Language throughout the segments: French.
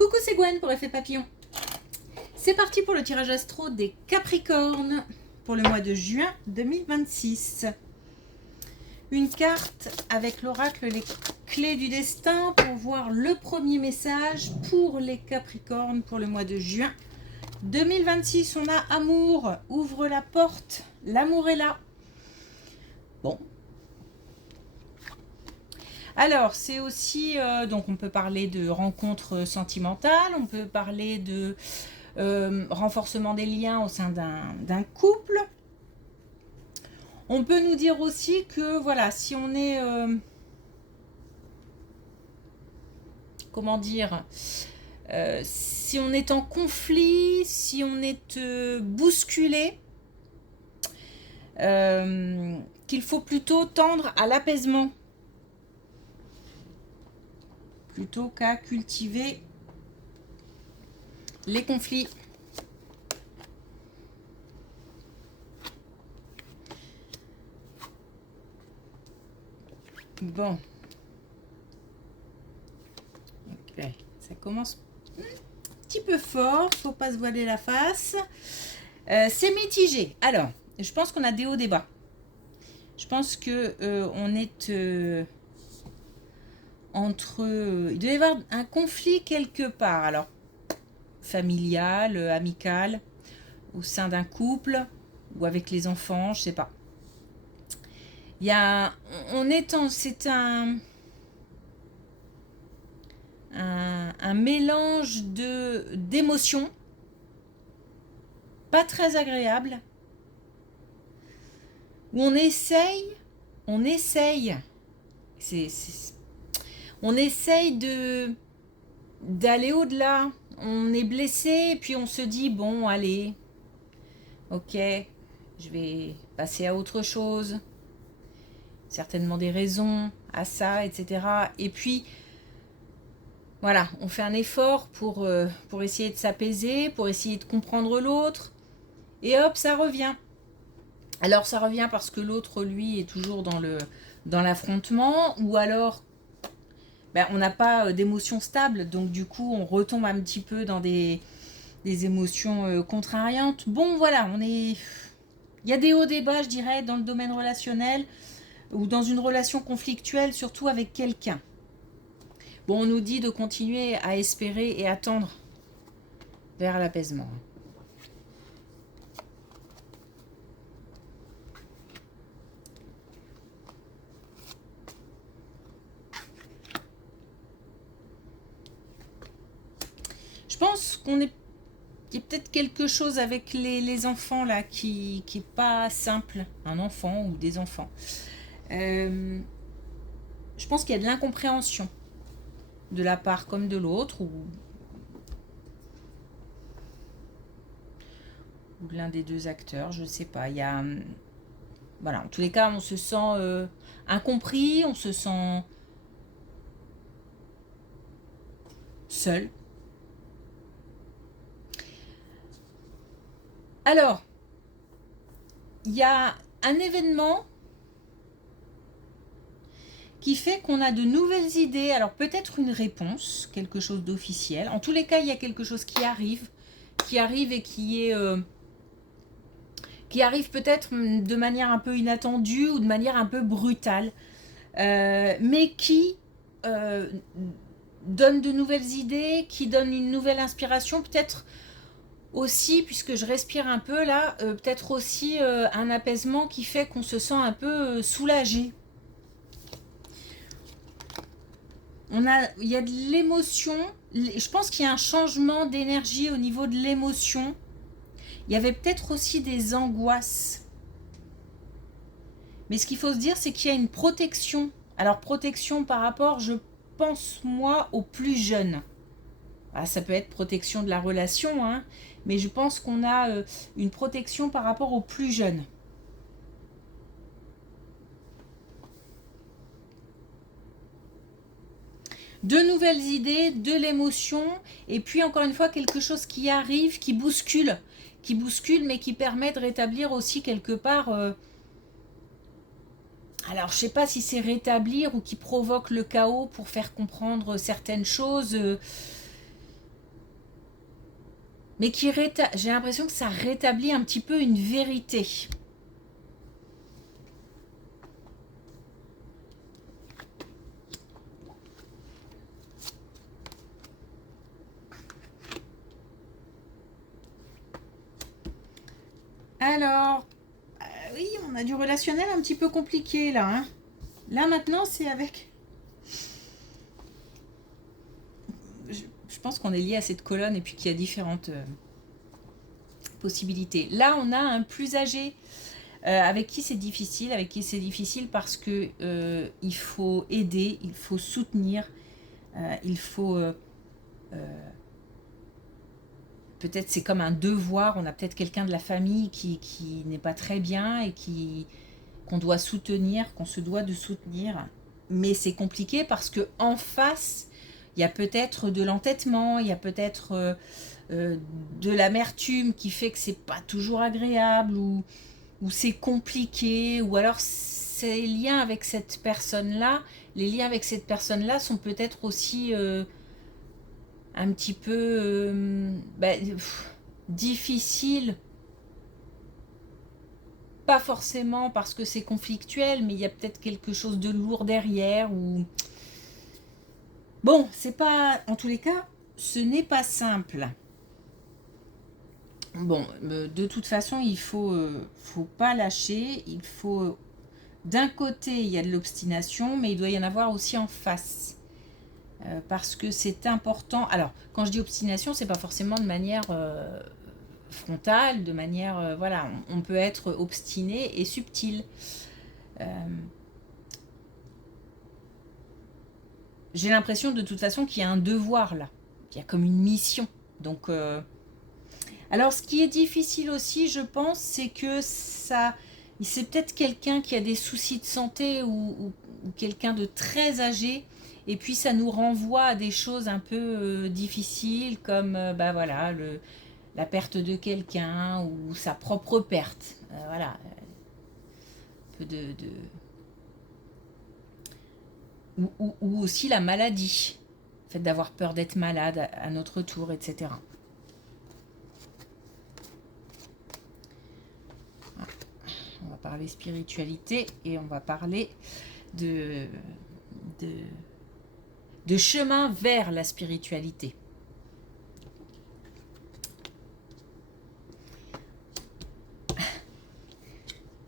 Coucou, c'est Gwen pour Effet Papillon. C'est parti pour le tirage astro des Capricornes pour le mois de juin 2026. Une carte avec l'oracle Les Clés du Destin pour voir le premier message pour les Capricornes pour le mois de juin 2026. On a amour, ouvre la porte, l'amour est là. Bon. Alors, c'est aussi, donc on peut parler de rencontres sentimentales, on peut parler de renforcement des liens au sein d'un couple. On peut nous dire aussi que, voilà, si on est, comment dire, si on est en conflit, si on est bousculé, qu'il faut plutôt tendre à l'apaisement plutôt qu'à cultiver les conflits. Bon. Ok. Ça commence un petit peu fort, faut pas se voiler la face. C'est mitigé. Alors, je pense qu'on a des hauts, des bas. Je pense que on est entre... il doit y avoir un conflit quelque part. Alors, familial, amical, au sein d'un couple, ou avec les enfants, je sais pas. Il y a... c'est un mélange d'émotions pas très agréable, où on essaye on essaye d'aller au-delà. On est blessé, puis on se dit, bon, allez, ok, je vais passer à autre chose. Certainement des raisons à ça, etc. Et puis, voilà, on fait un effort pour essayer de s'apaiser, pour essayer de comprendre l'autre. Et hop, ça revient. Alors, ça revient parce que l'autre, lui, est toujours dans l'affrontement, ou alors on n'a pas d'émotions stables, donc du coup on retombe un petit peu dans des émotions contrariantes. Bon, voilà, il y a des hauts, des bas, je dirais, dans le domaine relationnel ou dans une relation conflictuelle, surtout avec quelqu'un. Bon, on nous dit de continuer à espérer et à tendre vers l'apaisement. Je pense qu'il y a peut-être quelque chose avec les enfants là qui est pas simple, un enfant ou des enfants. Je pense qu'il y a de l'incompréhension de la part comme de l'autre, ou l'un des deux acteurs, je ne sais pas. Il y a, voilà, en tous les cas, on se sent incompris, on se sent seul. Alors, il y a un événement qui fait qu'on a de nouvelles idées. Alors, peut-être une réponse, quelque chose d'officiel. En tous les cas, il y a quelque chose qui arrive et qui arrive peut-être de manière un peu inattendue ou de manière un peu brutale, mais qui donne de nouvelles idées, qui donne une nouvelle inspiration, peut-être aussi, puisque je respire un peu là, peut-être aussi un apaisement qui fait qu'on se sent un peu soulagé. Il y a de l'émotion, je pense qu'il y a un changement d'énergie au niveau de l'émotion. Il y avait peut-être aussi des angoisses. Mais ce qu'il faut se dire, c'est qu'il y a une protection. Alors, protection par rapport, je pense, moi, aux plus jeunes. Ah, ça peut être protection de la relation, hein, mais je pense qu'on a une protection par rapport aux plus jeunes. De nouvelles idées, de l'émotion, et puis encore une fois, quelque chose qui arrive, qui bouscule, mais qui permet de rétablir aussi quelque part... alors, je ne sais pas si c'est rétablir ou qui provoque le chaos pour faire comprendre certaines choses. mais j'ai l'impression que ça rétablit un petit peu une vérité. Alors, oui, on a du relationnel un petit peu compliqué là. Hein. Là maintenant, c'est avec... Je pense qu'on est lié à cette colonne et puis qu'il y a différentes possibilités. Là, on a un plus âgé avec qui c'est difficile parce que il faut aider, il faut soutenir, il faut... peut-être c'est comme un devoir, on a peut-être quelqu'un de la famille qui n'est pas très bien et qu'on doit soutenir, qu'on se doit de soutenir. Mais c'est compliqué parce que en face, il y a peut-être de l'entêtement, il y a peut-être de l'amertume qui fait que c'est pas toujours agréable ou c'est compliqué, ou alors ces liens avec cette personne-là, les liens avec cette personne-là sont peut-être aussi un petit peu difficiles. Pas forcément parce que c'est conflictuel, mais il y a peut-être quelque chose de lourd derrière. Ou bon, c'est pas... En tous les cas, ce n'est pas simple. Bon, de toute façon, il faut pas lâcher. Il faut... D'un côté, il y a de l'obstination, mais il doit y en avoir aussi en face. Parce que c'est important. Alors, quand je dis obstination, c'est pas forcément de manière frontale, de manière... voilà, on peut être obstiné et subtil. J'ai l'impression de toute façon qu'il y a un devoir là. Il y a comme une mission. Donc... Alors, ce qui est difficile aussi, je pense, c'est que ça... C'est peut-être quelqu'un qui a des soucis de santé ou quelqu'un de très âgé. Et puis, ça nous renvoie à des choses un peu difficiles comme voilà, la perte de quelqu'un ou sa propre perte. Voilà. Un peu ou aussi la maladie. Le fait d'avoir peur d'être malade à notre tour, etc. On va parler spiritualité et on va parler de chemin vers la spiritualité.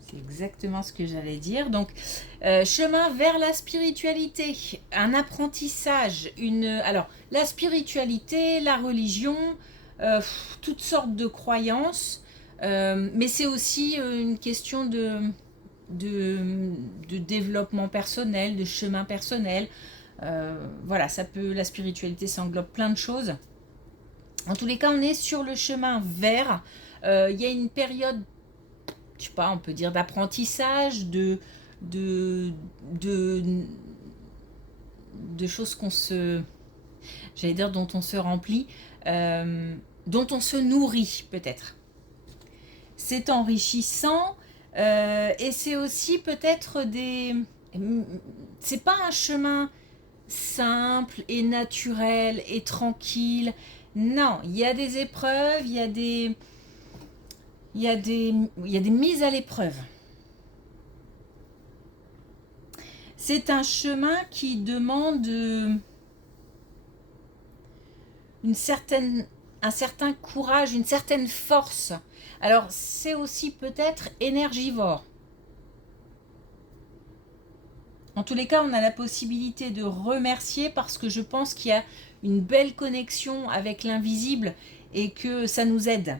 C'est exactement ce que j'allais dire. Donc, chemin vers la spiritualité, un apprentissage, alors, la spiritualité, la religion, toutes sortes de croyances, mais c'est aussi une question de développement personnel, de chemin personnel. Voilà, la spiritualité, ça englobe plein de choses. En tous les cas, on est sur le chemin vers. Il y a une période, je sais pas, on peut dire d'apprentissage, de choses j'allais dire dont on se remplit, dont on se nourrit peut-être. C'est enrichissant et c'est aussi peut-être c'est pas un chemin simple et naturel et tranquille. Non, il y a des épreuves, il y a des mises à l'épreuve. C'est un chemin qui demande un certain courage, une certaine force. Alors, c'est aussi peut-être énergivore. En tous les cas, on a la possibilité de remercier parce que je pense qu'il y a une belle connexion avec l'invisible et que ça nous aide.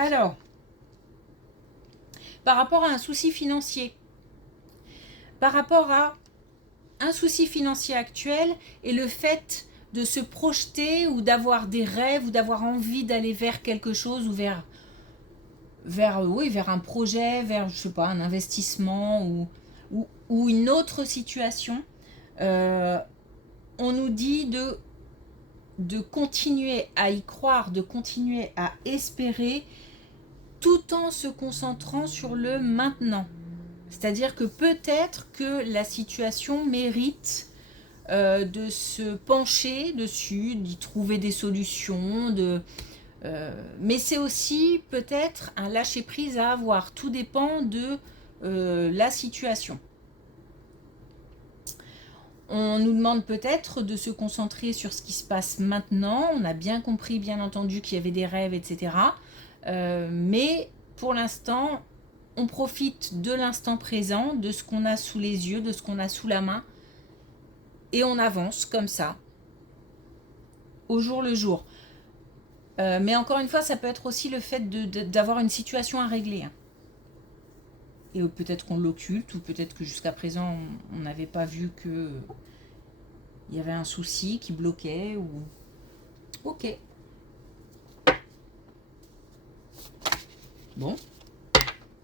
Alors, par rapport à un souci financier, par rapport à un souci financier actuel et le fait de se projeter ou d'avoir des rêves ou d'avoir envie d'aller vers quelque chose ou vers un projet, vers, je sais pas, un investissement ou une autre situation, on nous dit de continuer à y croire, de continuer à espérer, tout en se concentrant sur le maintenant. C'est-à-dire que peut-être que la situation mérite de se pencher dessus, d'y trouver des solutions, mais c'est aussi peut-être un lâcher-prise à avoir. Tout dépend de la situation. On nous demande peut-être de se concentrer sur ce qui se passe maintenant. On a bien compris, bien entendu, qu'il y avait des rêves, etc. Mais pour l'instant, on profite de l'instant présent, de ce qu'on a sous les yeux, de ce qu'on a sous la main. Et on avance comme ça, au jour le jour. Mais encore une fois, ça peut être aussi le fait d'avoir une situation à régler. Et peut-être qu'on l'occulte, ou peut-être que jusqu'à présent, on n'avait pas vu qu'il y avait un souci qui bloquait. Ou... Ok. Bon.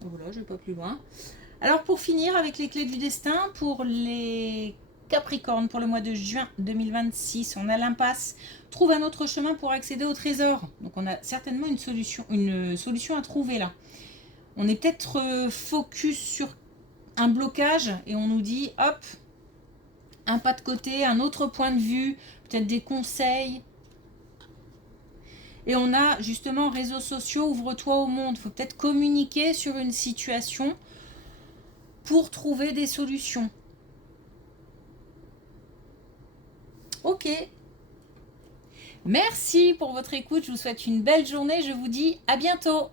Voilà, je vais pas plus loin. Alors pour finir avec les clés du destin, pour les Capricornes, pour le mois de juin 2026, on a l'impasse. Trouve un autre chemin pour accéder au trésor. Donc on a certainement une solution à trouver là. On est peut-être focus sur un blocage et on nous dit hop, un pas de côté, un autre point de vue, peut-être des conseils. Et on a justement réseaux sociaux, ouvre-toi au monde. Il faut peut-être communiquer sur une situation pour trouver des solutions. Ok. Merci pour votre écoute. Je vous souhaite une belle journée. Je vous dis à bientôt.